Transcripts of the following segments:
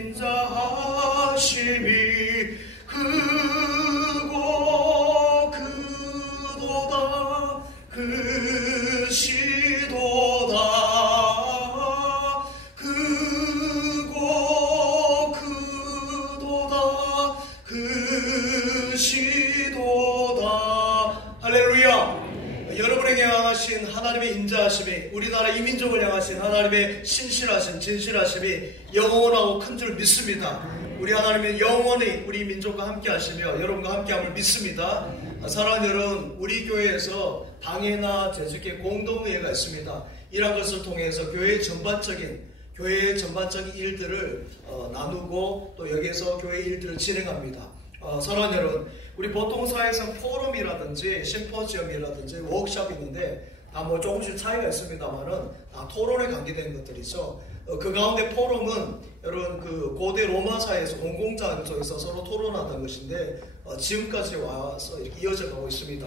인자하심이 크고 크도다 크시도다 크고 크도다 크시도다. 할렐루야. 여러분에게 향하신 하나님의 인자하심이, 우리나라 이민족을 향하신 하나님의 신실하심, 진실하심이 영원하고 큰 줄 믿습니다. 우리 하나님은 영원히 우리 민족과 함께 하시며 여러분과 함께함을 믿습니다. 사랑하는 여러분, 우리 교회에서 방해나 재직의 공동회의가 있습니다. 이런 것을 통해서 교회의 전반적인 일들을 나누고 또 여기에서 교회의 일들을 진행합니다. 사랑하는 여러분, 우리 보통 사회에서는 포럼이라든지 심포지엄이라든지 워크숍이 있는데 다 조금씩 차이가 있습니다만은 다 토론에 관계된 것들이죠. 그 가운데 포럼은 여러분 그 고대 로마 사회에서 공공장 속에서 서로 토론하던 것인데 지금까지 와서 이렇게 이어져 가고 있습니다.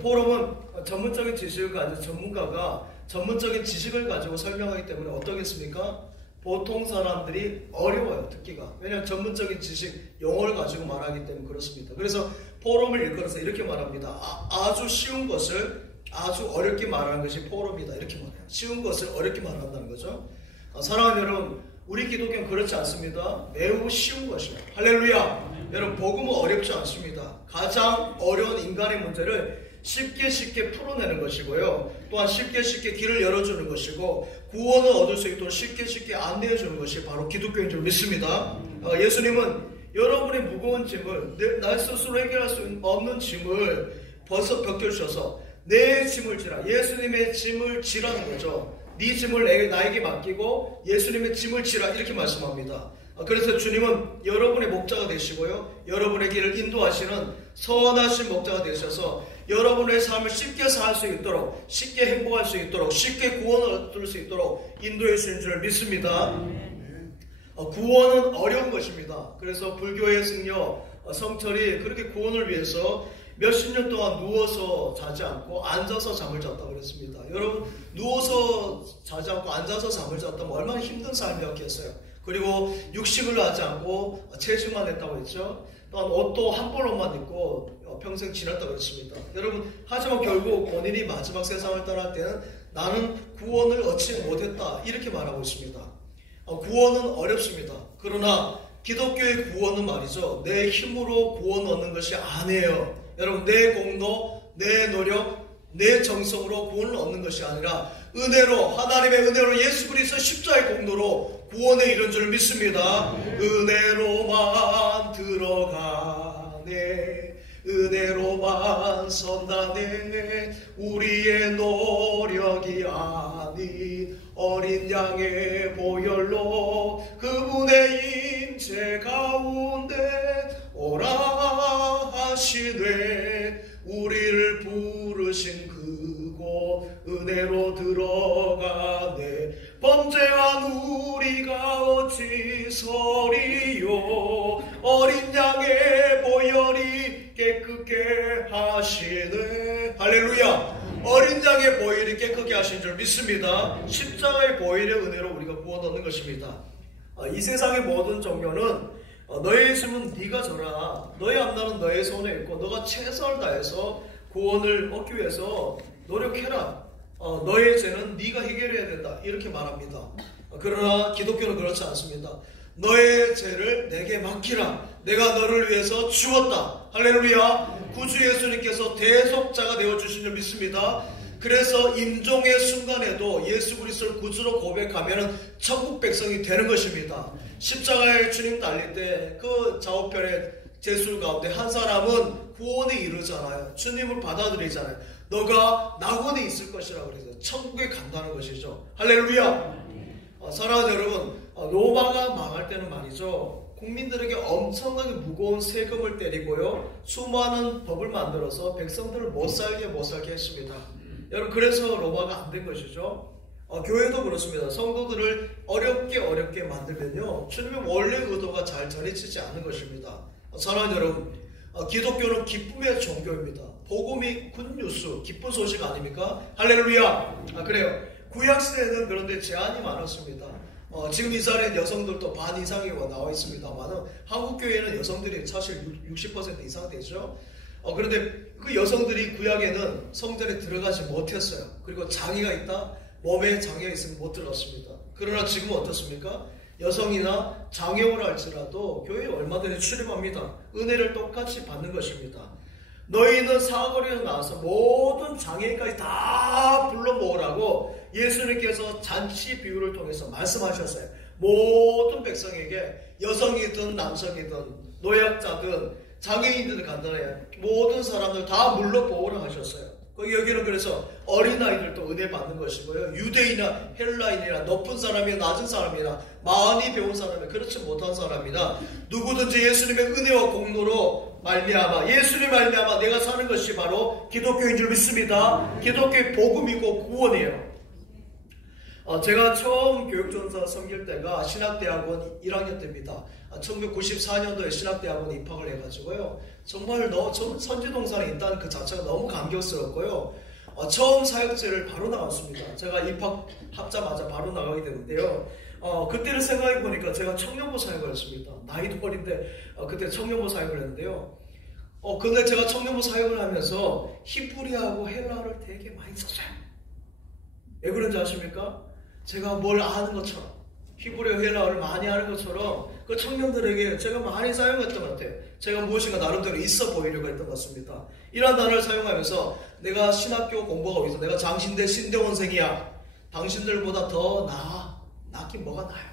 포럼은 전문적인 지식을 가진 전문가가 전문적인 지식을 가지고 설명하기 때문에 어떻겠습니까? 보통 사람들이 어려워요, 듣기가. 왜냐하면 전문적인 지식, 용어를 가지고 말하기 때문에 그렇습니다. 그래서 포럼을 일컬어서 이렇게 말합니다. 아주 쉬운 것을 아주 어렵게 말하는 것이 포럼이다, 이렇게 말해요. 쉬운 것을 어렵게 말한다는 거죠. 사랑하는 여러분, 우리 기독교는 그렇지 않습니다. 매우 쉬운 것이에요. 할렐루야. 여러분, 복음은 어렵지 않습니다. 가장 어려운 인간의 문제를 쉽게 풀어내는 것이고요. 또한 쉽게 길을 열어주는 것이고 구원을 얻을 수 있도록 쉽게 안내해주는 것이 바로 기독교인 줄 믿습니다. 예수님은 여러분의 무거운 짐을, 나 스스로 해결할 수 없는 짐을 벗겨주셔서 내 짐을 지라, 예수님의 짐을 지라는 거죠. 네 짐을 나에게 맡기고 예수님의 짐을 지라, 이렇게 말씀합니다. 그래서 주님은 여러분의 목자가 되시고요, 여러분의 길을 인도하시는 선하신 목자가 되셔서 여러분의 삶을 쉽게 살 수 있도록, 쉽게 행복할 수 있도록, 쉽게 구원을 얻을 수 있도록 인도해 주시는 줄 믿습니다. 구원은 어려운 것입니다. 그래서 불교의 승려 성철이 그렇게 구원을 위해서 몇십 년 동안 누워서 자지 않고 앉아서 잠을 잤다고 그랬습니다. 여러분, 누워서 자지 않고 앉아서 잠을 잤다면 얼마나 힘든 삶이었겠어요. 그리고 육식을 하지 않고 채식만 했다고 했죠. 또한 옷도 한 벌로만 입고 평생 지냈다고 했습니다. 여러분, 하지만 결국 본인이 마지막 세상을 떠날 때는 나는 구원을 얻지 못했다, 이렇게 말하고 있습니다. 구원은 어렵습니다. 그러나 기독교의 구원은 말이죠, 내 힘으로 구원 얻는 것이 아니에요. 여러분, 내 공로, 내 노력, 내 정성으로 구원을 얻는 것이 아니라 은혜로, 하나님의 은혜로, 예수 그리스도 십자가의 공로로 구원에 이른 줄 믿습니다. 은혜로만 들어가네, 은혜로만 선다네, 우리의 노력이 아닌 어린 양의 보혈로 그분의 임재 가운데 오라 하시되 우리를 부르신 그곳 은혜로 들어가네. 범죄한 우리가 어찌서리요, 어린 양의 보혈이 깨끗게 하시네. 할렐루야. 어린 양의 보혈이 깨끗게 하신 줄 믿습니다. 십자가의 보혈의 은혜로 우리가 구원 얻는 것입니다. 이 세상의 모든 종교는 너의 짐은 네가 져라, 너의 앞날은 너의 손에 있고 너가 최선을 다해서 구원을 얻기 위해서 노력해라, 너의 죄는 네가 해결해야 된다, 이렇게 말합니다. 그러나 기독교는 그렇지 않습니다. 너의 죄를 내게 맡기라, 내가 너를 위해서 죽었다. 할렐루야. 구주 예수님께서 대속자가 되어주신 줄 믿습니다. 그래서 임종의 순간에도 예수 그리스도를 구주로 고백하면 천국 백성이 되는 것입니다. 십자가에 주님 달릴 때 그 좌우편의 제술 가운데 한 사람은 구원에 이르잖아요. 주님을 받아들이잖아요. 너가 낙원에 있을 것이라고 그래서 천국에 간다는 것이죠. 할렐루야. 사랑하는 여러분, 로마가 망할 때는 말이죠, 국민들에게 엄청나게 무거운 세금을 때리고요, 수많은 법을 만들어서 백성들을 못 살게 했습니다. 여러분, 그래서 로마가 안 된 것이죠. 교회도 그렇습니다. 성도들을 어렵게 만들면요, 주님의 원래 의도가 잘 전해지지 않는 것입니다. 사랑하는 여러분, 기독교는 기쁨의 종교입니다. 복음이 굿뉴스, 기쁜 소식 아닙니까? 할렐루야. 그래요. 구약시대에는 그런데 제한이 많았습니다. 지금 이스라엘 여성들도 반 이상이 나와 있습니다만 한국 교회는 여성들이 사실 60% 이상 되죠. 그런데 그 여성들이 구약에는 성전에 들어가지 못했어요. 그리고 장애가 있다, 몸에 장애가 있으면 못 들어갔습니다. 그러나 지금은 어떻습니까? 여성이나 장애우라 할지라도 교회에 얼마든지 출입합니다. 은혜를 똑같이 받는 것입니다. 너희는 사거리에서 나와서 모든 장애인까지 다 불러 모으라고 예수님께서 잔치 비유를 통해서 말씀하셨어요. 모든 백성에게 여성이든 남성이든 노약자든 장애인들 간단해요. 모든 사람들 다 물러 모으라 하셨어요. 여기는 그래서 어린아이들도 은혜 받는 것이고요. 유대인이나 헬라인이나 높은 사람이나 낮은 사람이나 많이 배운 사람이나 그렇지 못한 사람이나 누구든지 예수님의 은혜와 공로로 말미암아 예수님 말미암아 내가 사는 것이 바로 기독교인 줄 믿습니다. 기독교의 복음이고 구원이에요. 제가 처음 교육전사 섬길 때가 신학대학원 1학년 때입니다. 1994년도에 신학대학원에 입학을 해가지고요. 정말 선지동산에 있다는 그 자체가 너무 감격스럽고요. 처음 사역제를 바로 나갔습니다. 제가 입학하자마자 바로 나가게 되는데요. 그때를 생각해 보니까 제가 청년부 사역을 했습니다. 나이도 어린데 그때 청년부 사역을 했는데요. 근데 제가 청년부 사역을 하면서 히브리하고 헬라어를 되게 많이 썼어요. 왜 그런지 아십니까? 제가 뭘 아는 것처럼 히브리어 헬라어를 많이 아는 것처럼 그 청년들에게 제가 많이 사용했던 것 같아요. 제가 무엇인가 나름대로 있어 보이려고 했던 것 같습니다. 이러한 단어를 사용하면서 내가 신학교 공부하고 있어. 내가 장신대 신대원생이야. 당신들보다 더 낫긴 뭐가 나아요.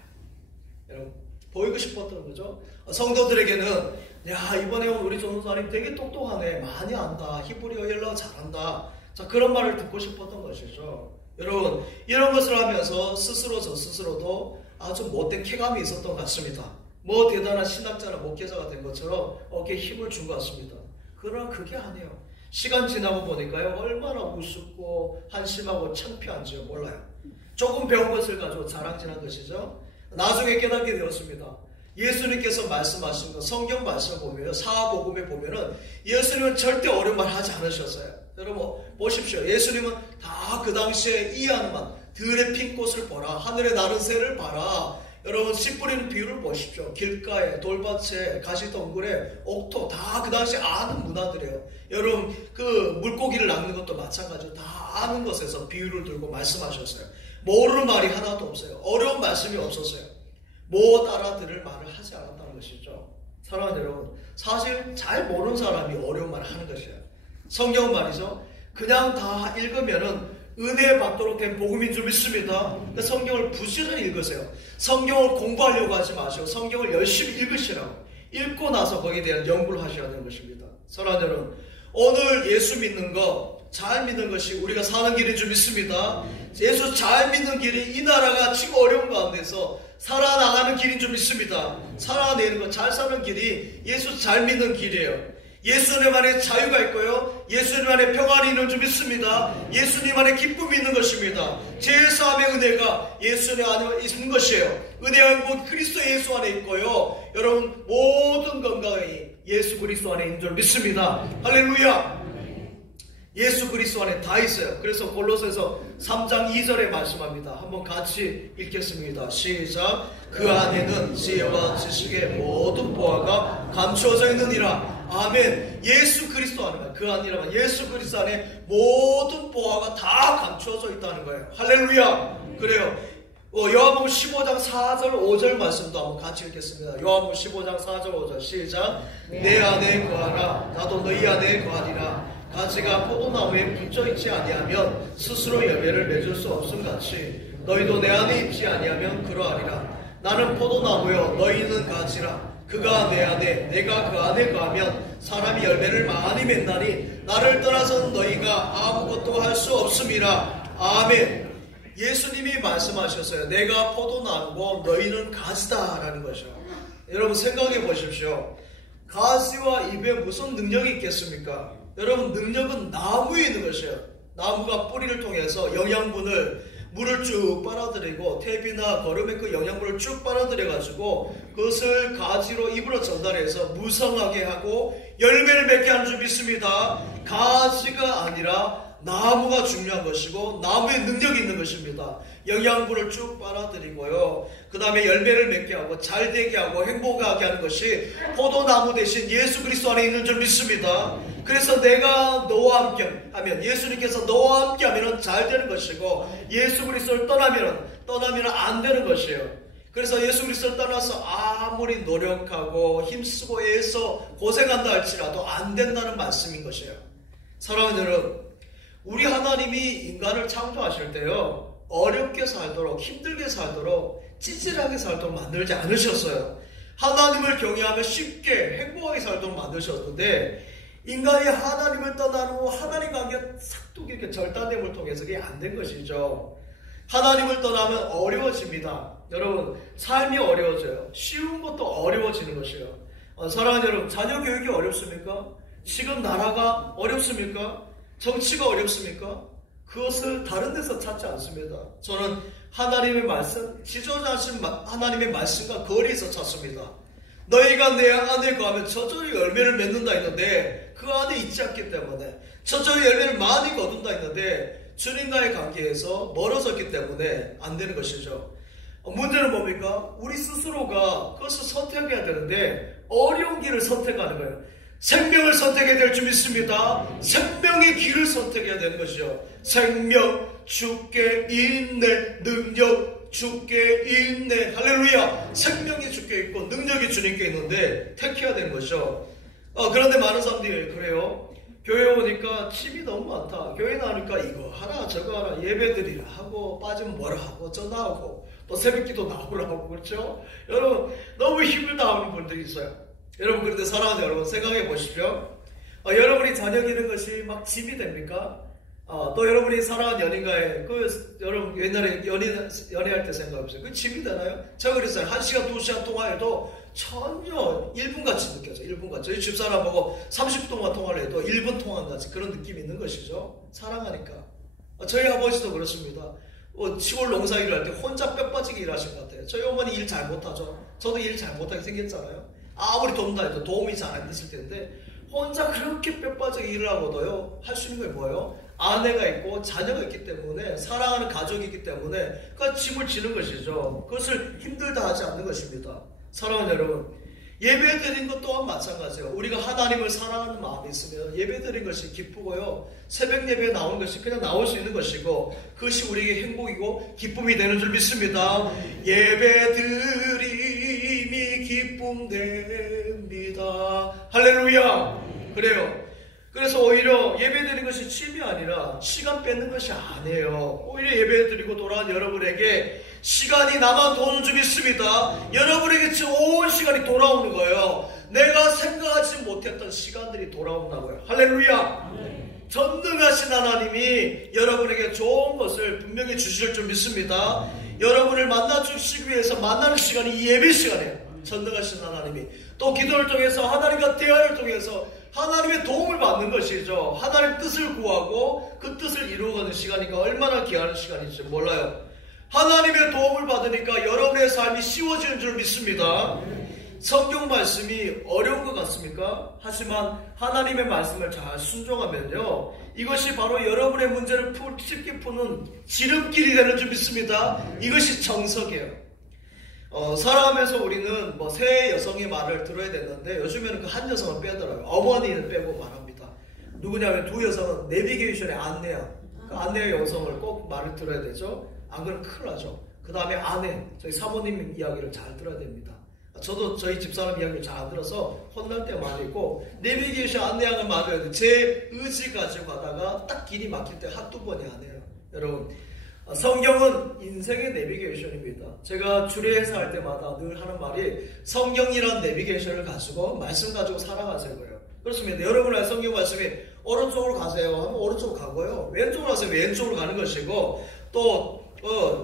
여러분 보이고 싶었던 거죠. 성도들에게는 야 이번에 온 우리 전도사님 되게 똑똑하네. 많이 안다. 히브리어 헬라어 잘한다. 자 그런 말을 듣고 싶었던 것이죠. 여러분 이런 것을 하면서 스스로 저 스스로도 아주 못된 쾌감이 있었던 것 같습니다. 뭐 대단한 신학자나 목회자가 된 것처럼 어깨에 힘을 준 것 같습니다. 그러나 그게 아니에요. 시간 지나고 보니까요 얼마나 우습고 한심하고 창피한지요 몰라요. 조금 배운 것을 가지고 자랑질한 것이죠. 나중에 깨닫게 되었습니다. 예수님께서 말씀하신 것 성경 말씀을 보면 사복음에 보면은 예수님은 절대 어려운 말 하지 않으셨어요. 여러분 보십시오. 예수님은 다 그 당시에 이해하는 말 들의 핀 꽃을 보라 하늘에 나는 새를 봐라. 여러분 씨 뿌리는 비유를 보십시오. 길가에 돌밭에 가시덩굴에 옥토 다 그 당시에 아는 문화들이에요. 여러분 그 물고기를 낚는 것도 마찬가지로 다 아는 것에서 비유를 들고 말씀하셨어요. 모르는 말이 하나도 없어요. 어려운 말씀이 없었어요. 못 알아들을 말을 하지 않았다는 것이죠. 사랑하는 여러분 사실 잘 모르는 사람이 어려운 말을 하는 것이에요. 성경은 말이죠. 그냥 다 읽으면은 은혜 받도록 된 복음인 줄 믿습니다. 그러니까 성경을 부지런히 읽으세요. 성경을 공부하려고 하지 마시고 성경을 열심히 읽으시라고. 읽고 나서 거기에 대한 연구를 하셔야 되는 것입니다. 사랑하는 여러분 오늘 예수 믿는 거 잘 믿는 것이 우리가 사는 길인 줄 믿습니다. 예수 잘 믿는 길이 이 나라가 지금 어려운 가운데서 살아나가는 길인 줄 믿습니다. 살아내는 것 잘 사는 길이 예수 잘 믿는 길이에요. 예수님 안에 자유가 있고요. 예수님 안에 평안이 있는 줄 믿습니다. 예수님 안에 기쁨이 있는 것입니다. 제사함의 은혜가 예수님 안에 있는 것이에요. 은혜와 행복 그리스도 예수 안에 있고요. 여러분 모든 건강이 예수 그리스도 안에 있는 줄 믿습니다. 할렐루야. 예수 그리스도 안에 다 있어요. 그래서 골로새서 3장 2절에 말씀합니다. 한번 같이 읽겠습니다. 시작. 그 안에는 지혜와 지식의 모든 보화가 감추어져 있느니라. 아멘. 예수 그리스도 안에 그 안이라면 예수 그리스도 안에 모든 보화가 다 감추어져 있다는 거예요. 할렐루야. 그래요. 요한복음 15장 4절 5절 말씀도 한번 같이 읽겠습니다. 요한복음 15장 4절 5절 시작. 내 안에 거하라 나도 너희 안에 거하리라. 가지가 포도나무에 붙어있지 아니하면 스스로 열매를 맺을 수 없음같이 너희도 내 안에 있지 아니하면 그러하리라. 나는 포도나무요 너희는 가지라. 그가 내 안에 내가 그 안에 거하면 사람이 열매를 많이 맺나니 나를 떠나서는 너희가 아무것도 할 수 없음이라. 아멘. 예수님이 말씀하셨어요. 내가 포도나무고 너희는 가지다라는 것이죠. 여러분 생각해 보십시오. 가지와 잎에 무슨 능력이 있겠습니까? 여러분 능력은 나무에 있는 것이에요. 나무가 뿌리를 통해서 영양분을 물을 쭉 빨아들이고 탭이나 거름에 그 영양분을 쭉 빨아들여가지고 그것을 가지로 잎으로 전달해서 무성하게 하고 열매를 맺게 하는 줄 믿습니다. 가지가 아니라 나무가 중요한 것이고 나무의 능력이 있는 것입니다. 영양분을 쭉 빨아들이고요. 그 다음에 열매를 맺게 하고 잘되게 하고 행복하게 하는 것이 포도나무 대신 예수 그리스도 안에 있는 줄 믿습니다. 그래서 내가 너와 함께 하면, 예수님께서 너와 함께 하면 잘 되는 것이고 예수 그리스도를 떠나면 안 되는 것이에요. 그래서 예수 그리스도를 떠나서 아무리 노력하고 힘쓰고 애써 고생한다 할지라도 안 된다는 말씀인 것이에요. 사랑하는 여러분, 우리 하나님이 인간을 창조하실 때요, 어렵게 살도록, 힘들게 살도록, 찌질하게 살도록 만들지 않으셨어요. 하나님을 경외하며 쉽게 행복하게 살도록 만드셨는데, 인간이 하나님을 떠난 후 하나님 관계가 싹둑 이렇게 절단됨을 통해서 그게 안 된 것이죠. 하나님을 떠나면 어려워집니다. 여러분, 삶이 어려워져요. 쉬운 것도 어려워지는 것이에요. 사랑하는 여러분, 자녀 교육이 어렵습니까? 지금 나라가 어렵습니까? 정치가 어렵습니까? 그것을 다른 데서 찾지 않습니다. 저는 하나님의 말씀, 지존하신 하나님의 말씀과 거리에서 찾습니다. 너희가 내 안에 거하면 저절로 열매를 맺는다 했는데 그 안에 있지 않기 때문에, 저절로 열매를 많이 거둔다 했는데 주님과의 관계에서 멀어졌기 때문에 안 되는 것이죠. 문제는 뭡니까? 우리 스스로가 그것을 선택해야 되는데 어려운 길을 선택하는 거예요. 생명을 선택해야 될 줄 믿습니다. 생명의 길을 선택해야 되는 것이죠. 생명, 주께 있네. 능력, 주께 있네. 할렐루야. 생명이 주께 있고 능력이 주님께 있는데 택해야 되는 것이죠. 그런데 많은 사람들이 그래요. 교회 오니까 짐이 너무 많다. 교회 나오니까 이거 하나 저거 하나 예배드리라 하고 빠지면 뭐라 하고 전화하고 또 새벽기도 나오라 하고, 그렇죠? 여러분, 너무 힘을 다하는 분들이 있어요. 여러분, 그런데 사랑하는 여러분, 생각해 보십시오. 여러분이 자녀 기르는 것이 막 짐이 됩니까? 또 여러분이 사랑하는 연인과의 여러분 옛날에 연애할 때 생각해보세요. 그 짐이 되나요? 제가 그랬어요. 1시간 2시간 통화해도 전혀 1분같이 느껴져요. 1분같이. 저희 집사람 보고 30분 동안 통화를 해도 1분 통화같이 그런 느낌이 있는 것이죠. 사랑하니까. 저희 아버지도 그렇습니다. 시골 농사일을 할 때 혼자 뼈 빠지게 일하신 것 같아요. 저희 어머니 일 잘 못하죠. 저도 일 잘 못하게 생겼잖아요. 아무리 돕는다 해도 도움이 잘 안 됐을 텐데 혼자 그렇게 뼈 빠지게 일을 하고도요, 할 수 있는 게 뭐예요? 아내가 있고 자녀가 있기 때문에, 사랑하는 가족이 있기 때문에 그 짐을 지는 것이죠. 그것을 힘들다 하지 않는 것입니다. 사랑하는 여러분, 예배 드린 것 또한 마찬가지예요. 우리가 하나님을 사랑하는 마음이 있으면 예배 드린 것이 기쁘고요, 새벽 예배에 나온 것이 그냥 나올 수 있는 것이고, 그것이 우리에게 행복이고 기쁨이 되는 줄 믿습니다. 예배 드림이 기쁨 됩니다. 할렐루야. 그래요. 그래서 오히려 예배드리는 것이 취미 아니라 시간 뺏는 것이 아니에요. 오히려 예배드리고 돌아온 여러분에게 시간이 남아 도는 줄 믿습니다. 여러분에게 온 시간이 돌아오는 거예요. 내가 생각하지 못했던 시간들이 돌아온다고요. 할렐루야. 전능하신 하나님이 여러분에게 좋은 것을 분명히 주실 줄 믿습니다. 여러분을 만나주시기 위해서 만나는 시간이 이 예배 시간이에요. 전능하신 하나님이 또 기도를 통해서 하나님과 대화를 통해서 하나님의 도움을 받는 것이죠. 하나님 뜻을 구하고 그 뜻을 이루어가는 시간이니까 얼마나 귀한 시간인지 몰라요. 하나님의 도움을 받으니까 여러분의 삶이 쉬워지는 줄 믿습니다. 성경 말씀이 어려운 것 같습니까? 하지만 하나님의 말씀을 잘 순종하면요, 이것이 바로 여러분의 문제를 쉽게 푸는 지름길이 되는 줄 믿습니다. 이것이 정석이에요. 살아가면서 우리는 새 여성의 말을 들어야 되는데 요즘에는 그 한 여성을 빼더라고요. 어머니는 빼고 말합니다. 누구냐면 두 여성은 내비게이션의 안내야. 그 안내 여성을 꼭 말을 들어야 되죠. 안 그러면 큰일 나죠. 그 다음에 아내, 저희 사모님 이야기를 잘 들어야 됩니다. 저도 저희 집사람 이야기를 잘 안 들어서 혼날 때가 많이 있고, 내비게이션 안내양을 맞아야 돼. 제 의지 가지고 가다가 딱 길이 막힐 때 한두 번이 안 해요. 여러분, 성경은 인생의 내비게이션입니다. 제가 주례해서 할 때마다 늘 하는 말이 성경이란 내비게이션을 가지고 말씀 가지고 살아가세요. 그렇습니다. 여러분의 성경 말씀이 오른쪽으로 가세요 하면 오른쪽으로 가고요, 왼쪽으로 가세요 왼쪽으로 가는 것이고, 또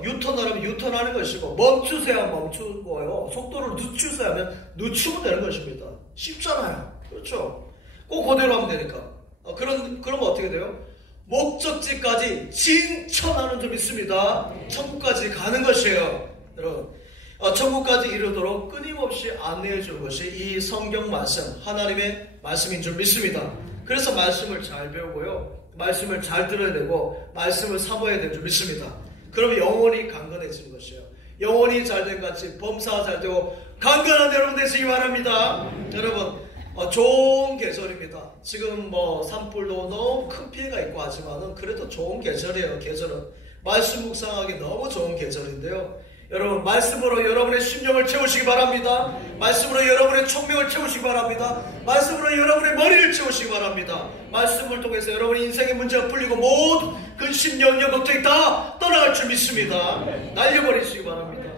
유턴하면 유턴하는 것이고, 멈추세요 하면 멈추고요, 속도를 늦추세요 하면 늦추면 되는 것입니다. 쉽잖아요. 그렇죠? 꼭 그대로 하면 되니까. 그러면 어떻게 돼요? 목적지까지 진천하는 줄 믿습니다. 천국까지 가는 것이에요. 여러분, 천국까지 이르도록 끊임없이 안내해 주는 것이 이 성경 말씀, 하나님의 말씀인 줄 믿습니다. 그래서 말씀을 잘 배우고요, 말씀을 잘 들어야 되고 말씀을 사모해야 될 줄 믿습니다. 그러면 영혼이 강건해지는 것이에요. 영혼이 잘된 같이 범사가 잘되고 강건한 여러분 되시기 바랍니다. 여러분 좋은 계절입니다. 지금 산불도 너무 큰 피해가 있고 하지만은 그래도 좋은 계절이에요. 계절은 말씀 묵상하기 너무 좋은 계절인데요. 여러분 말씀으로 여러분의 심령을 채우시기 바랍니다. 말씀으로 여러분의 총명을 채우시기 바랍니다. 말씀으로 여러분의 머리를 채우시기 바랍니다. 말씀을 통해서 여러분의 인생의 문제가 풀리고 모든 근심, 염려, 걱정이 다 떠나갈 줄 믿습니다. 날려버리시기 바랍니다.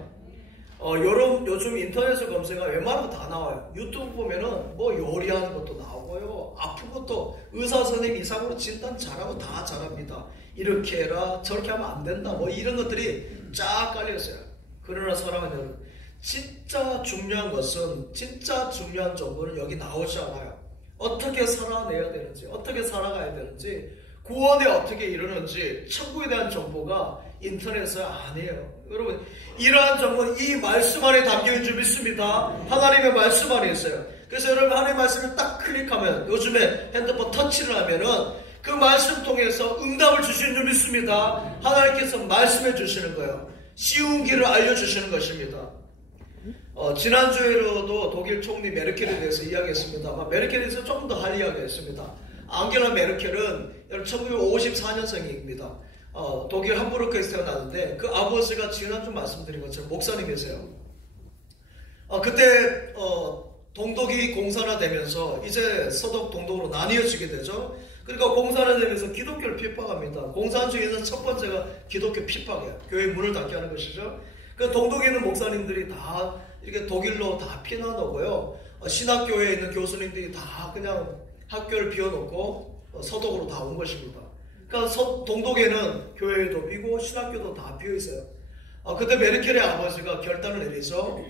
요즘 인터넷을 검색하면 웬만한 거 다 나와요. 유튜브 보면은 요리하는 것도 나오고요. 아픈 것도 의사 선생님 이상으로 진단 잘하고 다 잘합니다. 이렇게 해라 저렇게 하면 안 된다 이런 것들이 쫙 깔려있어요. 그러나 사랑하는 여러분, 진짜 중요한 것은, 진짜 중요한 정보는 여기 나오지 않아요. 어떻게 살아내야 되는지, 어떻게 살아가야 되는지, 구원에 어떻게 이르는지, 천국에 대한 정보가 인터넷에 아니에요. 여러분, 이러한 정보는 이 말씀 안에 담겨있는 줄 믿습니다. 하나님의 말씀 안에 있어요. 그래서 여러분 하나님의 말씀을 딱 클릭하면, 요즘에 핸드폰 터치를 하면은 그 말씀 통해서 응답을 주시는 줄 믿습니다. 하나님께서 말씀해 주시는 거예요. 쉬운 길을 알려주시는 것입니다. 지난주에도 독일 총리 메르켈에 대해서 이야기했습니다만 메르켈에 대해서 조금 더 할 이야기가 있습니다. 앙겔라 메르켈은 1954년생입니다. 독일 함부르크에서 태어났는데 그 아버지가 지난주 말씀드린 것처럼 목사님이세요. 그때 동독이 공산화되면서 이제 서독 동독으로 나뉘어지게 되죠. 그러니까 공산화되면서 기독교를 핍박합니다. 공산 중에서 첫 번째가 기독교 핍박이에요. 교회 문을 닫게 하는 것이죠. 그 동독에 있는 목사님들이 다 이렇게 독일로 다 피난 오고요. 신학교에 있는 교수님들이 다 그냥 학교를 비워놓고 서독으로 다 온 것입니다. 그러니까 동독에는 교회도 비고 신학교도 다 비어 있어요. 그때 메르켈의 아버지가 결단을 내려서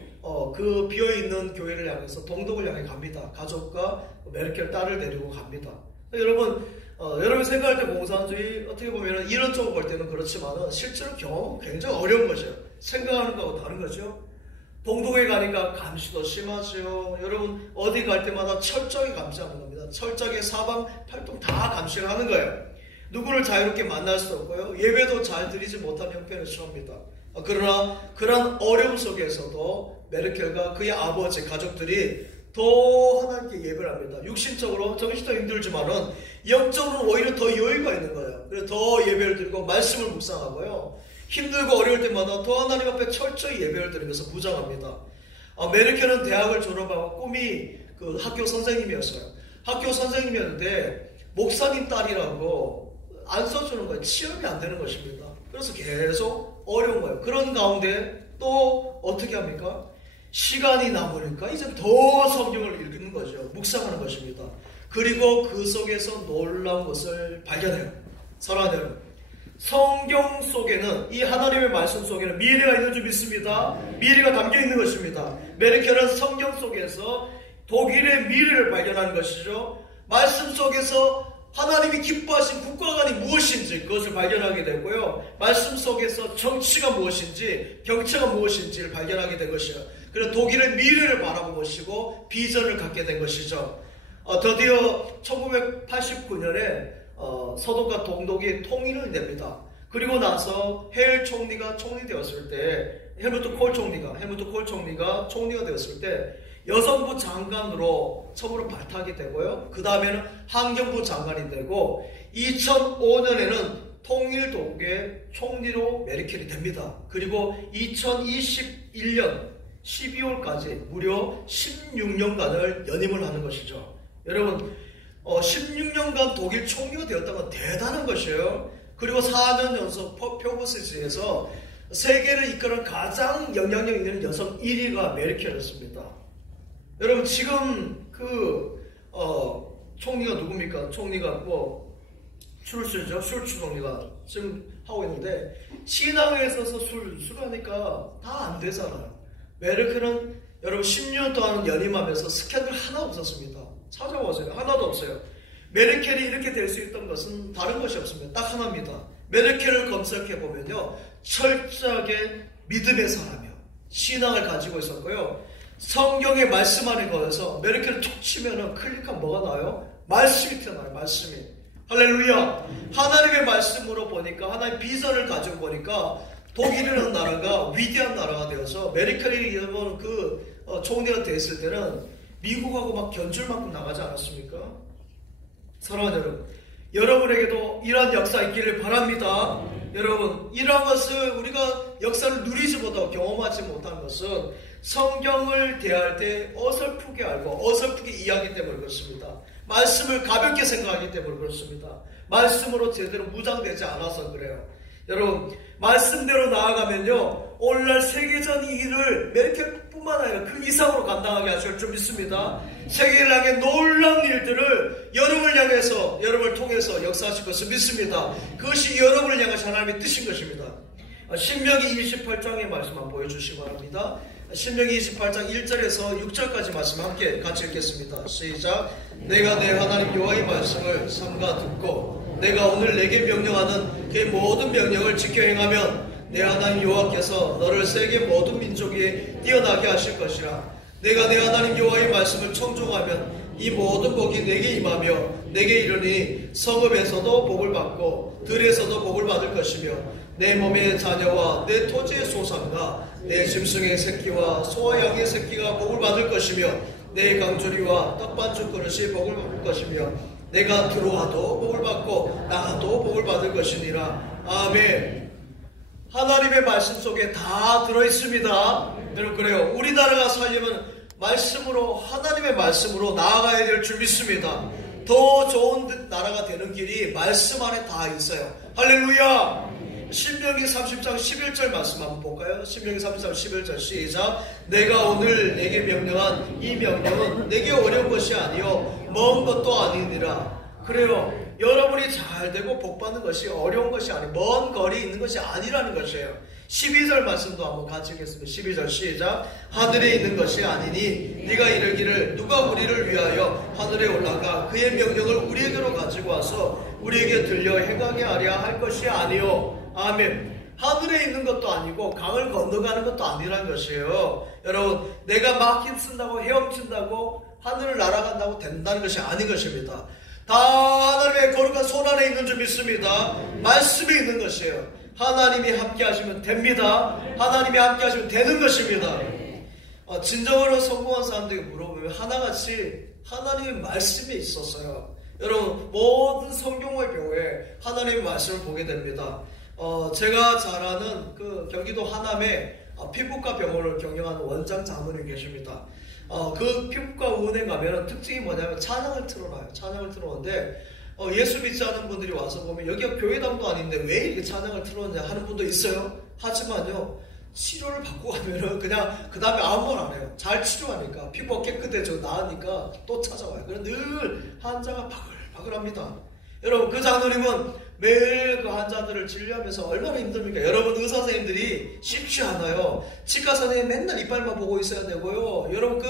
그 비어있는 교회를 향해서 동독을 향해 갑니다. 가족과 메르켈 딸을 데리고 갑니다. 여러분 생각할 때 공산주의 어떻게 보면 이런 쪽으로 볼 때는 그렇지만 실제로 경험은 굉장히 어려운 것이에요. 생각하는 거하고 다른 거죠. 동독에 가니까 감시도 심하죠. 여러분 어디 갈 때마다 철저하게 감시하는 겁니다. 철저하게 사방팔동 다 감시를 하는 거예요. 누구를 자유롭게 만날 수 없고요. 예배도 잘 드리지 못하는 형편을 처합니다. 그러나 그런 어려움 속에서도 메르켈과 그의 아버지 가족들이 더 하나님께 예배를 합니다. 육신적으로 정신적으로 힘들지만은 영적으로는 오히려 더 여유가 있는 거예요. 그래서 더 예배를 드리고 말씀을 묵상하고요. 힘들고 어려울 때마다 더 하나님 앞에 철저히 예배를 드리면서 무장합니다. 메르켈은 대학을 졸업하고 꿈이 그 학교 선생님이었어요. 학교 선생님이었는데 목사님 딸이라고 안 써주는 거예요. 취업이 안 되는 것입니다. 그래서 계속 어려운 거예요. 그런 가운데 또 어떻게 합니까? 시간이 남으니까 이제 더 성경을 읽는 거죠. 묵상하는 것입니다. 그리고 그 속에서 놀라운 것을 발견해요. 사랑하는 여러분, 성경 속에는 이 하나님의 말씀 속에는 미래가 있는 줄 믿습니다. 미래가 담겨 있는 것입니다. 메르켈은 성경 속에서 독일의 미래를 발견하는 것이죠. 말씀 속에서 하나님이 기뻐하신 국가관이 무엇인지 그것을 발견하게 되고요. 말씀 속에서 정치가 무엇인지 경제가 무엇인지를 발견하게 된 것이에요. 그래서 독일의 미래를 바라본 것이고 비전을 갖게 된 것이죠. 드디어 1989년에 서독과 동독이 통일을 냅니다. 그리고 나서 헬 총리가 총리 되었을 때 헬무트 콜 총리가 총리가 되었을 때 여성부 장관으로 처음으로 발탁이 되고요. 그 다음에는 환경부 장관이 되고 2005년에는 통일독의 총리로 메르켈이 됩니다. 그리고 2021년 12월까지 무려 16년간을 연임을 하는 것이죠. 여러분 16년간 독일 총리가 되었다는 건 대단한 것이에요. 그리고 4년 연속 표보스지에서 세계를 이끄는 가장 영향력 있는 여성 1위가 메르켈이었습니다. 여러분 지금 총리가 누굽니까? 총리가 슐츠죠. 슐츠 총리가 지금 하고 있는데 신앙에 있어서 술하니까 다 안 되잖아요. 메르켈은 여러분 10년 동안 연임하면서 스캔들 하나 없었습니다. 찾아보세요. 하나도 없어요. 메르켈이 이렇게 될 수 있던 것은 다른 것이 없습니다. 딱 하나입니다. 메르켈을 검색해보면요. 철저하게 믿음의 사람이요. 신앙을 가지고 있었고요. 성경의 말씀 안에 거해서 메르켈을 툭 치면은 클릭하면 뭐가 나와요? 말씀이 튀어나와요. 말씀이. 할렐루야. 하나님의 말씀으로 보니까, 하나님의 비전을 가지고 보니까 독일이라는 나라가 위대한 나라가 되어서 메르켈이 여러분 총리가 됐을 때는 미국하고 막 견줄만큼 나가지 않았습니까? 사랑하는 여러분, 여러분에게도 이러한 역사 있기를 바랍니다. 여러분, 이러한 것을 우리가 역사를 누리지 못하고 경험하지 못한 것은 성경을 대할 때 어설프게 알고 어설프게 이해하기 때문에 그렇습니다. 말씀을 가볍게 생각하기 때문에 그렇습니다. 말씀으로 제대로 무장되지 않아서 그래요. 여러분, 말씀대로 나아가면요, 오늘날 세계전 이 일을 메르켈뿐만 아니라 그 이상으로 감당하게 하실 줄 믿습니다. 세계를 향해 놀라운 일들을 여러분을 향해서, 여러분을 통해서 역사하실 것을 믿습니다. 그것이 여러분을 향하신 하나님의 뜻인 것입니다. 신명기 28장의 말씀 한번 보여주시기 바랍니다. 신명기 28장 1절에서 6절까지 말씀 함께 같이 읽겠습니다. 시작. 내가 내 하나님 여호와의 말씀을 삼가 듣고 내가 오늘 내게 명령하는 그 모든 명령을 지켜 행하면 내 하나님 여호와께서 너를 세계 모든 민족에 뛰어나게 하실 것이라. 내가 내 하나님 여호와의 말씀을 청종하면 이 모든 복이 내게 임하며 내게 이르니 성읍에서도 복을 받고 들에서도 복을 받을 것이며 내 몸의 자녀와 내 토지의 소산과 내 짐승의 새끼와 소와 양의 새끼가 복을 받을 것이며 내 강주리와 떡반죽 그릇이 복을 받을 것이며 내가 들어와도 복을 받고 나가도 복을 받을 것이니라. 아멘. 하나님의 말씀 속에 다 들어있습니다. 여러분, 그래요. 우리나라가 살려면 말씀으로, 하나님의 말씀으로 나아가야 될 줄 믿습니다. 더 좋은 나라가 되는 길이 말씀 안에 다 있어요. 할렐루야. 신명기 30장 11절 말씀 한번 볼까요? 신명기 30장 11절 시작. 내가 오늘 내게 명령한 이 명령은 내게 어려운 것이 아니요 먼 것도 아니니라. 그래요. 여러분이 잘 되고 복받는 것이 어려운 것이 아니고 먼 거리 있는 것이 아니라는 것이에요. 12절 말씀도 한번 같이 읽겠습니다. 12절 시작. 하늘에 있는 것이 아니니 네가 이르기를 누가 우리를 위하여 하늘에 올라가 그의 명령을 우리에게로 가지고 와서 우리에게 들려 행하게 하려 할 것이 아니요. 아멘. 하늘에 있는 것도 아니고 강을 건너가는 것도 아니라는 것이에요. 여러분, 내가 막 힘쓴다고 헤엄친다고 하늘을 날아간다고 된다는 것이 아닌 것입니다. 다 하나님의 거룩한 손 안에 있는 줄 믿습니다. 말씀이 있는 것이에요. 하나님이 함께 하시면 됩니다. 하나님이 함께 하시면 되는 것입니다. 진정으로 성공한 사람들에게 물어보면 하나같이 하나님의 말씀이 있었어요. 여러분, 모든 성경의 경우에 하나님의 말씀을 보게 됩니다. 제가 잘 아는 그 경기도 하남에 피부과 병원을 경영하는 원장 장로님 계십니다. 그 피부과 의원에 가면 특징이 뭐냐면 찬양을 틀어놔요. 찬양을 틀어놓는데 예수 믿지 않은 분들이 와서 보면 여기가 교회당도 아닌데 왜 이렇게 찬양을 틀어놓냐 하는 분도 있어요. 하지만요, 치료를 받고 가면은 그냥 그 다음에 아무 말 안 해요. 잘 치료하니까 피부가 깨끗해져 나으니까 또 찾아와요. 그래서 늘 환자가 바글바글합니다. 여러분, 그 장로님은 매일 그 환자들을 진료하면서 얼마나 힘듭니까? 여러분, 의사 선생님들이 쉽지 않아요. 치과 선생님 맨날 이빨만 보고 있어야 되고요. 여러분,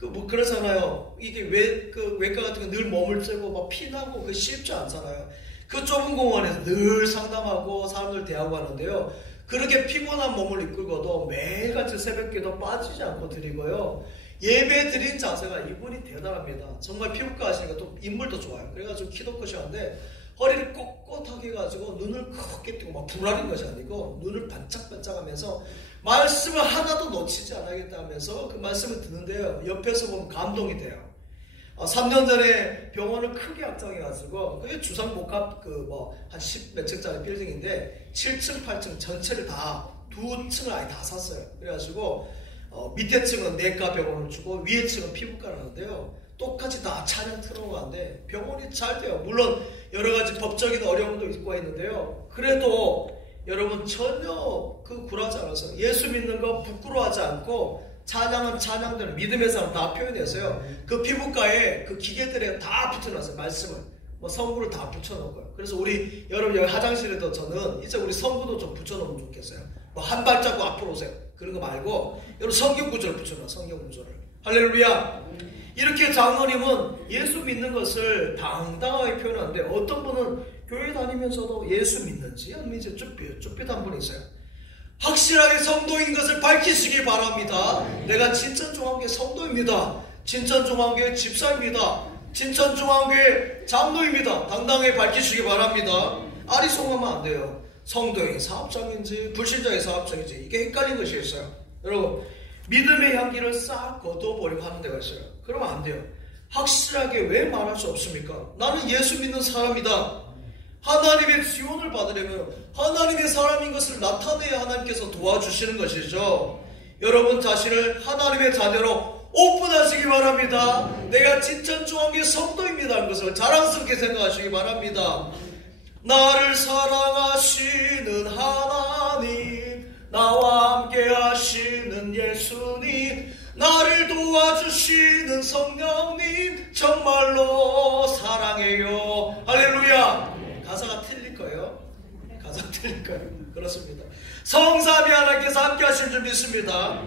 뭐 그러잖아요. 이게 외과 같은 거 늘 몸을 쐬고 막 피나고 그 쉽지 않잖아요. 그 좁은 공원에서 늘 상담하고 사람들 대하고 하는데요. 그렇게 피곤한 몸을 이끌고도 매일같이 새벽기도 빠지지 않고 드리고요. 예배 드린 자세가 이분이 대단합니다. 정말 피부과 하시니까 또 인물도 좋아요. 그래가지고 키도 크셨는데 허리를 꼿꼿하게 해가지고 눈을 크게 뜨고 막 불안한 것이 아니고 눈을 반짝반짝하면서 말씀을 하나도 놓치지 않겠다 하면서 그 말씀을 듣는데요. 옆에서 보면 감동이 돼요. 3년 전에 병원을 크게 확장해가지고 그게 주상복합 한 10 몇 층짜리 빌딩인데 7층, 8층 전체를 다 2층을 아예 다 샀어요. 그래가지고 밑에 층은 내과 병원을 주고 위에 층은 피부과를 하는데요. 똑같이 다 찬양 틀어놓았는데 병원이 잘 돼요. 물론 여러 가지 법적인 어려움도 있고 있는데요. 그래도 여러분 전혀 굴하지 않아서 예수 믿는 거 부끄러워하지 않고 찬양은 찬양대로 믿음의 사람 다 표현해서요. 그 피부과에 그 기계들에 다 붙여놨어요. 말씀을. 성구를 다 붙여놓고요. 그래서 우리 여러분 여기 화장실에도 저는 이제 우리 성구도 좀 붙여놓으면 좋겠어요. 한 발자국 앞으로 오세요. 그런 거 말고 여러분 성경 구절을 붙여놔요. 성경 구절을. 할렐루야. 이렇게 장로님은 예수 믿는 것을 당당하게 표현하는데 어떤 분은 교회 다니면서도 예수 믿는지 아니면 이제 쭈삣한 분이 있어요. 확실하게 성도인 것을 밝히시기 바랍니다. 내가 진천종합교회 성도입니다. 진천종합교회 집사입니다. 진천중앙교회 장로입니다. 당당히 밝히시기 바랍니다. 아리송하면 안 돼요. 성도의 사업장인지 불신자의 사업장인지 이게 헷갈린 것이 있어요. 여러분, 믿음의 향기를 싹 걷어버리고 하는 데가 있어요. 그러면 안 돼요. 확실하게 왜 말할 수 없습니까? 나는 예수 믿는 사람이다. 하나님의 지원을 받으려면 하나님의 사람인 것을 나타내야 하나님께서 도와주시는 것이죠. 여러분 자신을 하나님의 자녀로 오픈하시기 바랍니다. 내가 진천중앙교회 성도입니다 하는 것을 자랑스럽게 생각하시기 바랍니다. 나를 사랑하시는 하나님, 나와 함께 하시는 예수님, 나를 도와주시는 성령님, 정말로 사랑해요. 할렐루야. 가사가 틀릴 거예요. 가사 틀릴 거예요. 그렇습니다. 성삼위 하나님께서 함께 하실 줄 믿습니다.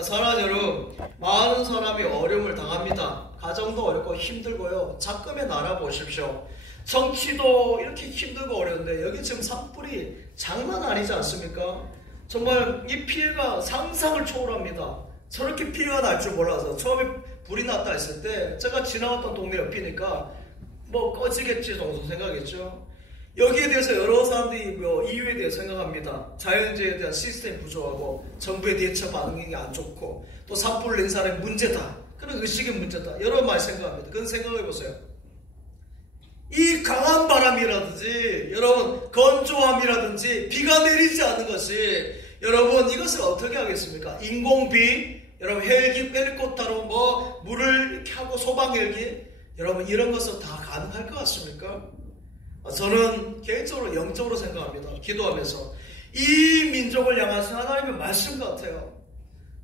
사랑하는 여러분, 많은 사람이 어려움을 당합니다. 가정도 어렵고 힘들고요. 작금에 나라 보십시오. 정치도 이렇게 힘들고 어려운데 여기 지금 산불이 장난 아니지 않습니까? 정말 이 피해가 상상을 초월합니다. 저렇게 피해가 날 줄 몰라서 처음에 불이 났다 했을 때 제가 지나갔던 동네 옆이니까 뭐 꺼지겠지 정도 생각했죠. 여기에 대해서 여러 사람들이 이유에 대해 생각합니다. 자연재해에 대한 시스템 부족하고 정부의 대처 반응이 안 좋고 또 산불을 낸 사람의 문제다. 그런 의식의 문제다. 여러 말 생각합니다. 그건 생각해보세요. 이 강한 바람이라든지 여러분 건조함이라든지 비가 내리지 않는 것이 여러분 이것을 어떻게 하겠습니까? 인공비, 여러분 헬리콥터로 뭐 물을 이렇게 하고 소방헬기, 여러분 이런 것은 다 가능할 것 같습니까? 저는 개인적으로 영적으로 생각합니다. 기도하면서 이 민족을 향하신 하나님의 말씀 같아요.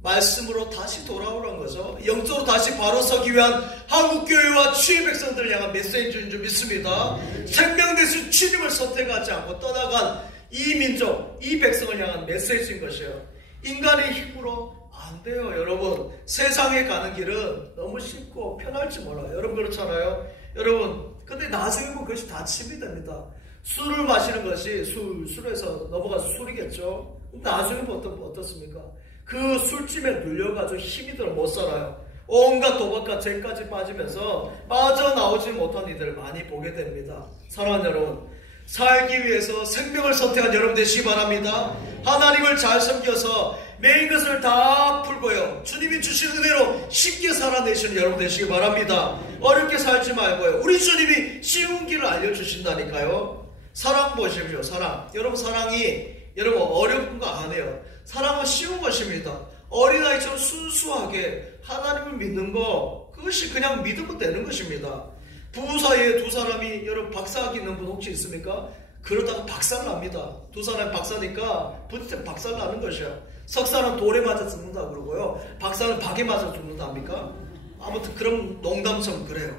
말씀으로 다시 돌아오라는 거죠. 영적으로 다시 바로 서기 위한 한국교회와 주의 백성들을 향한 메시지인 줄 믿습니다. 생명 대신 주님을 선택하지 않고 떠나간 이 민족, 이 백성을 향한 메시지인 것이에요. 인간의 힘으로 안 돼요. 여러분, 세상에 가는 길은 너무 쉽고 편할지 몰라요. 여러분 그렇잖아요. 여러분, 근데 나중에 보면 그것이 다침이 됩니다. 술을 마시는 것이 술에서 넘어가서 술이겠죠. 나중에 보면 어떻습니까? 그 술집에 눌려가지고 힘이 들어 못 살아요. 온갖 도박과 죄까지 빠지면서 빠져나오지 못한 이들을 많이 보게 됩니다. 사랑하는 여러분, 살기 위해서 생명을 선택한 여러분 되시기 바랍니다. 하나님을 잘 섬겨서 매인 것을 다 풀고요, 주님이 주신 은혜로 쉽게 살아내시는 여러분 되시기 바랍니다. 어렵게 살지 말고요, 우리 주님이 쉬운 길을 알려주신다니까요. 사랑 보십시오. 사랑, 여러분 사랑이 여러분 어려운 거 안 해요. 사랑은 쉬운 것입니다. 어린아이처럼 순수하게 하나님을 믿는 거, 그것이 그냥 믿으면 되는 것입니다. 부부 사이에 두 사람이 여러분 박사학위 있는 분 혹시 있습니까? 그러다가 박살납니다. 두 사람이 박사니까 부딪혀 박살나는 것이요. 석사는 돌에 맞아 죽는다 그러고요, 박사는 박에 맞아 죽는다 합니까? 아무튼 그런 농담처럼 그래요.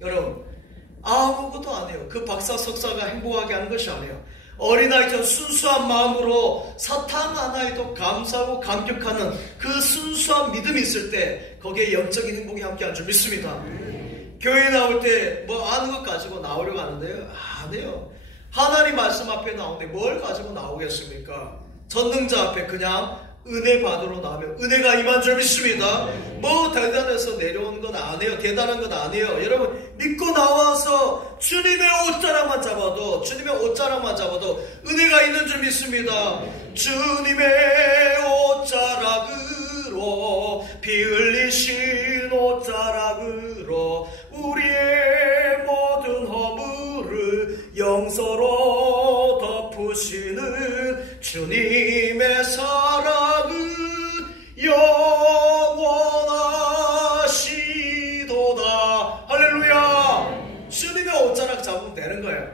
여러분 아무것도 안 해요. 그 박사 석사가 행복하게 하는 것이 아니에요. 어린아이처럼 순수한 마음으로 사탕 하나에도 감사하고 감격하는 그 순수한 믿음이 있을 때 거기에 영적인 행복이 함께할 줄 믿습니다. 교회 나올 때 뭐 아는 것 가지고 나오려고 하는데요, 안 해요. 하나님 말씀 앞에 나오는데 뭘 가지고 나오겠습니까? 전능자 앞에 그냥 은혜 받으러 나오면 은혜가 임한 줄 믿습니다. 뭐 대단해서 내려오는 건 아니에요. 대단한 건 아니에요. 여러분 믿고 나와서 주님의 옷자락만 잡아도, 주님의 옷자락만 잡아도 은혜가 있는 줄 믿습니다. 주님의 옷자락으로, 피 흘리신 옷자락으로 우리의 모든 허물을 영서로 덮으시는 주님의 사랑은 영원하시도다. 할렐루야. 주님의 옷자락 잡으면 되는 거예요.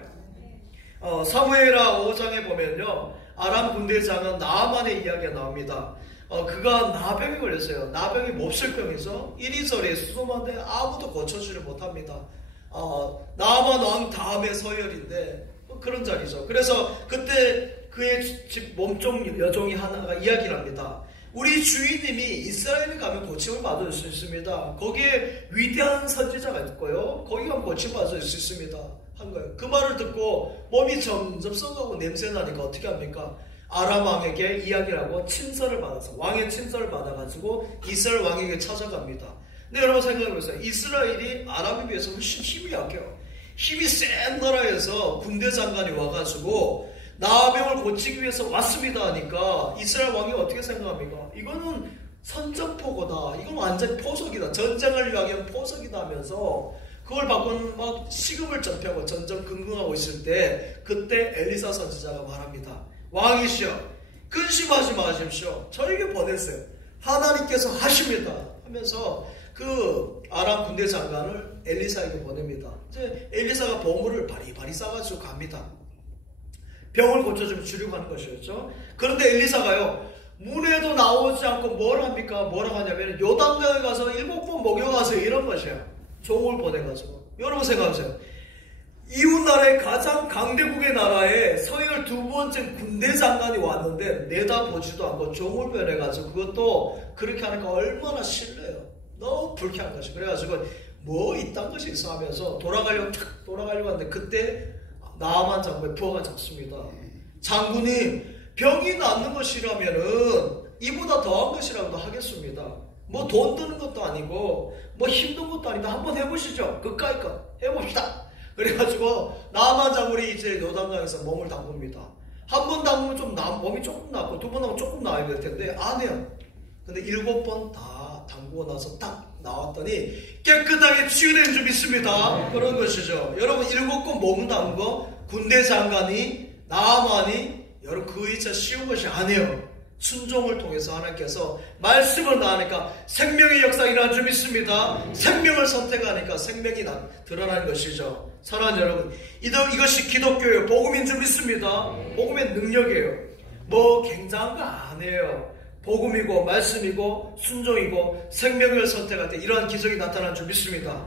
사무엘하 5장에 보면요, 아람 군대장은 나아만의 이야기가 나옵니다. 그가 나병이 걸렸어요. 나병이 몹쓸병이죠. 이리저리 수소만데 아무도 고쳐주지 못합니다. 나아만 왕 다음에 서열인데 그런 자리죠. 그래서 그때 그의 집 몸종 여종이 하나가 이야기를 합니다. 우리 주인님이 이스라엘에 가면 고침을 받을 수 있습니다. 거기에 위대한 선지자가 있고요, 거기 가면 고침 받을 수 있습니다 한 거예요. 그 말을 듣고 몸이 점점 썩어가고 냄새 나니까 어떻게 합니까? 아람 왕에게 이야기를 하고 친서를 받아서, 왕의 친서를 받아가지고 이스라엘 왕에게 찾아갑니다. 근데 여러분 생각해보세요. 이스라엘이 아람에 비해서 훨씬 힘이 약해요. 힘이 센 나라에서 군대 장관이 와가지고 나병을 고치기 위해서 왔습니다 하니까 이스라엘 왕이 어떻게 생각합니까? 이거는 선전포고다. 이건 완전 포석이다. 전쟁을 위하여 포석이다 하면서 그걸 받고는 막 식음을 전폐하고 전전긍긍하고 있을 때 그때 엘리사 선지자가 말합니다. 왕이시여, 근심하지 마십시오. 저에게 보냈어요. 하나님께서 하십니다 하면서 그 아람 군대 장관을 엘리사에게 보냅니다. 이제 엘리사가 보물을 바리바리 싸가지고 갑니다. 병을 고쳐주면 주려고 하는 것이었죠. 그런데 엘리사가요, 문에도 나오지 않고 뭘 합니까? 뭐라고 하냐면 요단강에 가서 7번 목욕하세요 이런 것이에요. 종을 보내가지고. 여러분 생각하세요. 이웃나라의 가장 강대국의 나라에 서열 2번째 군대 장관이 왔는데 내다보지도 않고 종을 보내가지고 그것도 그렇게 하니까 얼마나 싫네요. 너무 불쾌한 것이. 그래가지고 뭐 이딴 것이 있어 하면서 돌아가려고 하는데 그때 나아만 장군의 부하가 잡습니다. 장군님, 병이 낫는 것이라면은 이보다 더한 것이라고도 하겠습니다. 뭐 돈 드는 것도 아니고 뭐 힘든 것도 아니다. 한번 해보시죠. 그까이 거 해봅시다. 그래가지고 나아만 장군이 이제 요단강에서 몸을 담굽니다. 한 번 담그면 좀 몸이 조금 낫고 두 번 담그면 조금 나아야 될 텐데 안 해요. 근데 7번 다 담그고 나서 딱 나왔더니 깨끗하게 치유된 줄 믿습니다. 그런 것이죠. 여러분 7번 몸을 담고 군대 장관이 나아만이 여러분 그 이차 쉬운 것이 아니에요. 순종을 통해서 하나님께서 말씀을 나으니까 생명의 역사가 일어난 줄 믿습니다. 생명을 선택하니까 생명이 드러나는 것이죠. 사랑하는 여러분, 이것이 기독교예요. 복음인 줄 믿습니다. 복음의 능력이에요. 뭐 굉장한 거 아니에요. 복음이고 말씀이고 순종이고 생명을 선택할 때 이러한 기적이 나타난 줄 믿습니다.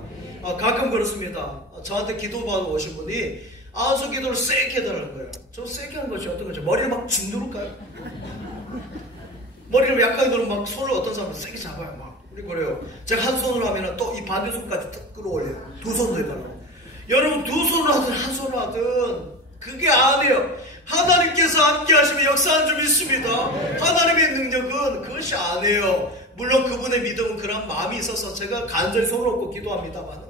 가끔 그렇습니다. 저한테 기도받아 오신 분이 안수 기도를 세게 해달라는 거예요. 저 세게 하는 것이 어떤 거죠? 머리를 막 줌 누를까요? 머리를 약하게 누르면 막 손을 어떤 사람은 세게 잡아요. 막 그래요. 제가 한 손으로 하면 또 이 반대손까지 탁 끌어올려요. 두 손으로 해달라고. 여러분 두 손으로 하든 한 손으로 하든 그게 아니에요. 하나님께서 함께 하시면 역사하는 줄 믿습니다. 하나님의 능력은 그것이 아니에요. 물론 그분의 믿음은 그런 마음이 있어서 제가 간절히 손을 얹고 기도합니다만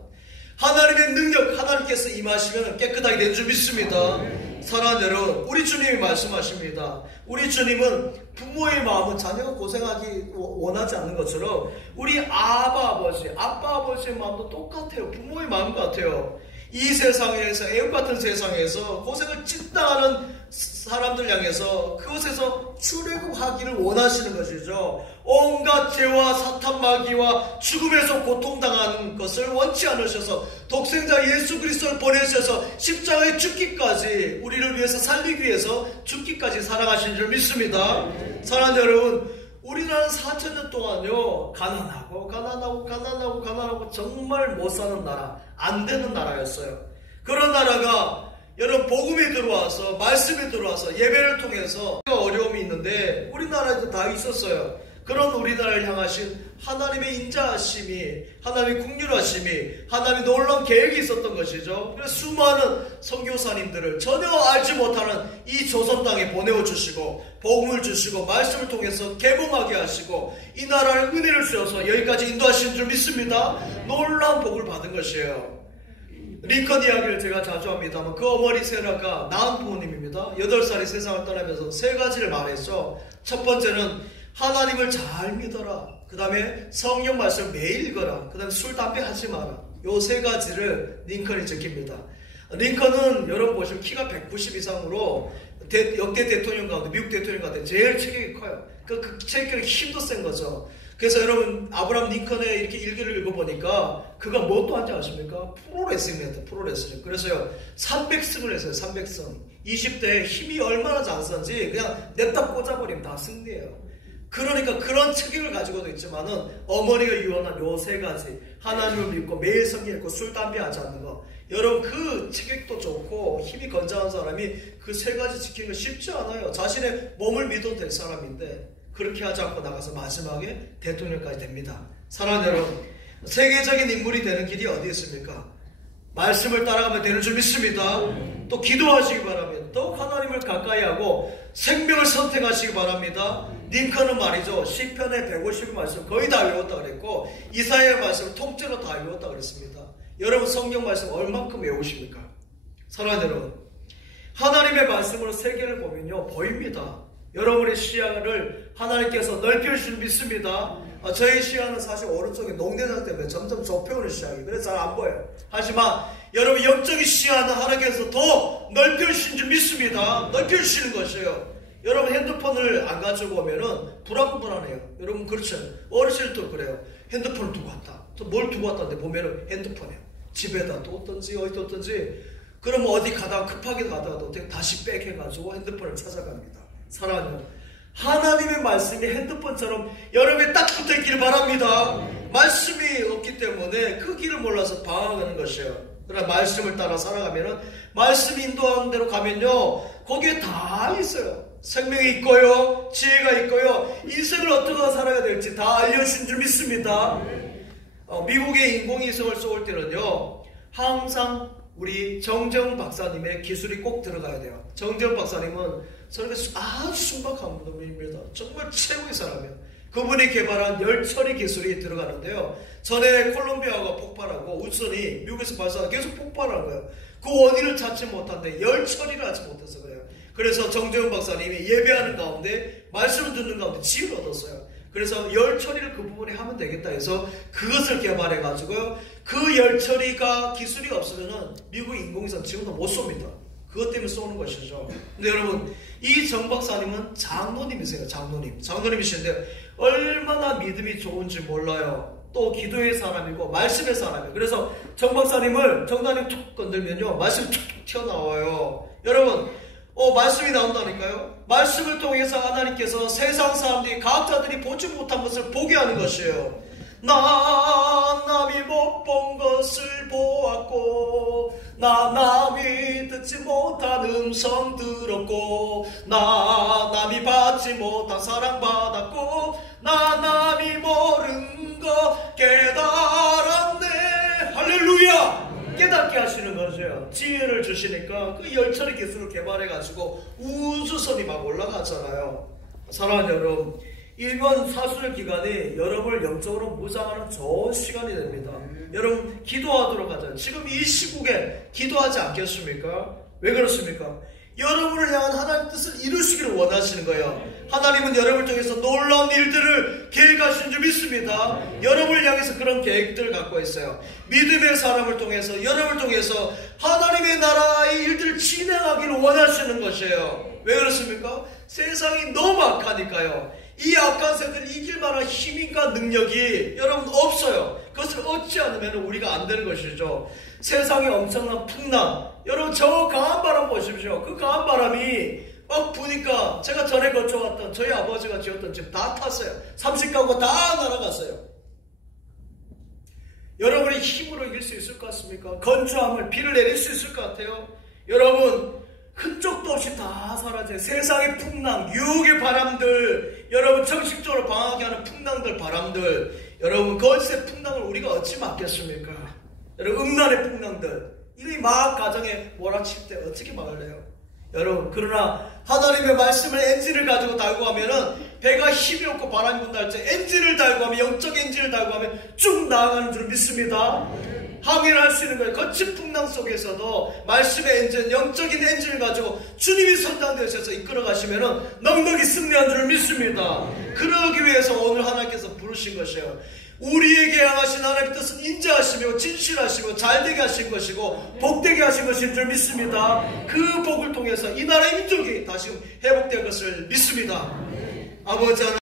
하나님의 능력, 하나님께서 임하시면 깨끗하게 된 줄 믿습니다. 사랑하는 여러분, 우리 주님이 말씀하십니다. 우리 주님은 부모의 마음은 자녀가 고생하기 원하지 않는 것처럼 우리 아빠 아버지의 마음도 똑같아요. 부모의 마음 같아요. 이 세상에서, 애국 같은 세상에서 고생을 찐당하는 사람들 향해서 그곳에서 출애굽하기를 원하시는 것이죠. 온갖 죄와 사탄 마귀와 죽음에서 고통당하는 것을 원치 않으셔서 독생자 예수 그리스도를 보내셔서 십자가에 죽기까지 우리를 위해서 살리기 위해서 죽기까지 사랑하신 줄 믿습니다. 사랑하는 여러분, 우리나라는 4,000년 동안요 가난하고 정말 못 사는 나라, 안 되는 나라였어요. 그런 나라가 여러분 복음이 들어와서 말씀이 들어와서 예배를 통해서 어려움이 있는데 우리나라에도 다 있었어요. 그런 우리나라를 향하신 하나님의 인자하심이, 하나님의 긍휼하심이, 하나님의 놀라운 계획이 있었던 것이죠. 그래서 수많은 선교사님들을 전혀 알지 못하는 이 조선 땅에 보내어주시고 복음을 주시고 말씀을 통해서 개봉하게 하시고 이 나라를 은혜를 주셔서 여기까지 인도하신 줄 믿습니다. 놀라운 복을 받은 것이에요. 링컨 이야기를 제가 자주 합니다만 그 어머니 세라가 낳은 부모님입니다. 8살이 세상을 떠나면서 3가지를 말했죠. 첫 번째는 하나님을 잘 믿어라. 그 다음에 성경 말씀 매일 읽어라. 그 다음에 술, 담배 하지 마라. 요 3가지를 링컨이 지킵니다. 링컨은 여러분 보시면 키가 190 이상으로 역대 대통령 가운데, 미국 대통령 가운데 제일 체격이 커요. 그 체격이 힘도 센 거죠. 그래서 여러분 아브라함 링컨의 이렇게 일기를 읽어보니까 그가 뭐 또 한지 아십니까? 프로레슬링이었다. 프로레슬링. 그래서요 300승을 했어요. 300승. 20대에 힘이 얼마나 장선지 그냥 냅다 꽂아버리면 다 승리예요. 그러니까 그런 체격을 가지고도 있지만은 어머니가 유언한 요 3가지, 하나님을 믿고 매일 성경 읽고 술, 담배 하지 않는 거. 여러분 그 체격도 좋고 힘이 건장한 사람이 그 3가지 지키는 거 쉽지 않아요. 자신의 몸을 믿어도 될 사람인데 그렇게 하지 않고 나가서 마지막에 대통령까지 됩니다. 사랑하는 여러분, 세계적인 인물이 되는 길이 어디 있습니까? 말씀을 따라가면 되는 줄 믿습니다. 또 기도하시기 바랍니다. 더욱 하나님을 가까이 하고 생명을 선택하시기 바랍니다. 링컨은 말이죠. 시편의 150의 말씀 거의 다 외웠다 그랬고 이사야의 말씀을 통째로 다 외웠다 그랬습니다. 여러분 성경 말씀 얼만큼 외우십니까? 사랑하는 여러분, 하나님의 말씀으로 세계를 보면요 보입니다. 여러분의 시야를 하나님께서 넓혀주시는 믿습니다. 저의 시야는 사실 오른쪽에 농대장 때문에 점점 좁혀오는 시야이에요. 그래서 잘 안 보여요. 하지만 여러분 영적인 시야는 하나님께서 더 넓혀주신 줄 믿습니다. 넓혀주시는 것이에요. 여러분 핸드폰을 안 가지고 오면은 불안해요. 여러분 그렇죠? 어르신들 도 그래요. 핸드폰을 두고 왔다. 뭘 두고 왔다는데 보면은 핸드폰이에요. 집에다 뒀든지 어디 뒀든지. 그러면 어디 가다가 급하게 가다가도 다시 백 해가지고 핸드폰을 찾아갑니다. 사랑하는 하나님의 말씀이 핸드폰처럼 여러분에 딱 붙어있기를 바랍니다. 말씀이 없기 때문에 그 길을 몰라서 방황하는 것이에요. 그러나 말씀을 따라 살아가면은 말씀이 인도하는 대로 가면요 거기에 다 있어요. 생명이 있고요, 지혜가 있고요, 인생을 어떻게 살아야 될지 다 알려주신 줄 믿습니다. 미국의 인공위성을 쏘을 때는요 항상 우리 정재훈 박사님의 기술이 꼭 들어가야 돼요. 정재훈 박사님은 저렇게 아주 순박한 분입니다. 정말 최고의 사람이에요. 그분이 개발한 열 처리 기술이 들어가는데요. 전에 콜롬비아가 폭발하고 우선이 미국에서 발사하다 계속 폭발한 거예요. 그 원인을 찾지 못한데 열 처리를 하지 못해서 그래요. 그래서 정재훈 박사님이 예배하는 가운데 말씀을 듣는 가운데 지혜를 얻었어요. 그래서 열 처리를 그 부분에 하면 되겠다 해서 그것을 개발해 가지고요. 그 열 처리가 기술이 없으면은 미국 인공위성 지금도 못 쏩니다. 그것 때문에 쏘는 것이죠. 근데 여러분 이 정 박사님은 장로님이세요. 장로님이신데 얼마나 믿음이 좋은지 몰라요. 또 기도의 사람이고 말씀의 사람이에요. 그래서 정 박사님을 정단님 툭 건들면요 말씀이 툭툭 튀어나와요. 여러분 말씀이 나온다니까요. 말씀을 통해서 하나님께서 세상 사람들이 과학자들이 보지 못한 것을 보게 하는 것이에요. 나 남이 못 본 것을 보았고 나 남이 듣지 못한 음성 들었고 나 남이 받지 못한 사랑 받았고 나 남이 모르는 거 깨달았네. 할렐루야. 깨닫게 하시는 거죠. 지혜를 주시니까 그 열처리 기술을 개발해가지고 우주선이 막 올라가잖아요. 사랑하는 여러분, 이번 사순절 기간이 여러분을 영적으로 무장하는 좋은 시간이 됩니다. 여러분 기도하도록 하잖아요. 지금 이 시국에 기도하지 않겠습니까? 왜 그렇습니까? 여러분을 향한 하나님의 뜻을 이루시기를 원하시는 거예요. 하나님은 여러분을 통해서 놀라운 일들을 계획하시는 줄 믿습니다. 여러분을 향해서 그런 계획들을 갖고 있어요. 믿음의 사람을 통해서 여러분을 통해서 하나님의 나라의 일들을 진행하기를 원하시는 것이에요. 왜 그렇습니까? 세상이 너무 악하니까요. 이 악한 세대를 이길 만한 힘과 능력이 여러분 없어요. 그것을 얻지 않으면 우리가 안 되는 것이죠. 세상에 엄청난 풍랑, 여러분 저 강한 바람 보십시오. 그 강한 바람이 막 부니까 제가 전에 거쳐왔던 저희 아버지가 지었던 집 다 탔어요. 30가구가 다 날아갔어요. 여러분의 힘으로 이길 수 있을 것 같습니까? 건조함을 비를 내릴 수 있을 것 같아요. 여러분 흔적도 없이 다 사라져요. 세상의 풍랑, 유혹의 바람들, 여러분 정식적으로 방황하게 하는 풍랑들, 바람들, 여러분 거짓의 풍랑을 우리가 어찌 막겠습니까? 여러분 음란의 풍랑들, 이게 막 가정에 몰아칠 때 어떻게 막을래요? 여러분 그러나 하나님의 말씀을 엔진을 가지고 달고 하면은 배가 힘이 없고 바람이 분다 할 때 엔진을 달고 하면 영적 엔진을 달고 하면 쭉 나아가는 줄 믿습니다. 항해를 할 수 있는 거예요. 거친 풍랑 속에서도 말씀의 엔진, 영적인 엔진을 가지고 주님이 선장되셔서 이끌어 가시면은 넉넉히 승리한 줄 믿습니다. 그러기 위해서 오늘 하나님께서 부르신 것이에요. 우리에게 향하신 하나님의 뜻은 인자하시며 진실하시고 잘되게 하신 것이고 복되게 하신 것인 줄 믿습니다. 그 복을 통해서 이 나라의 민족이 다시금 회복될 것을 믿습니다. 아버지 하나님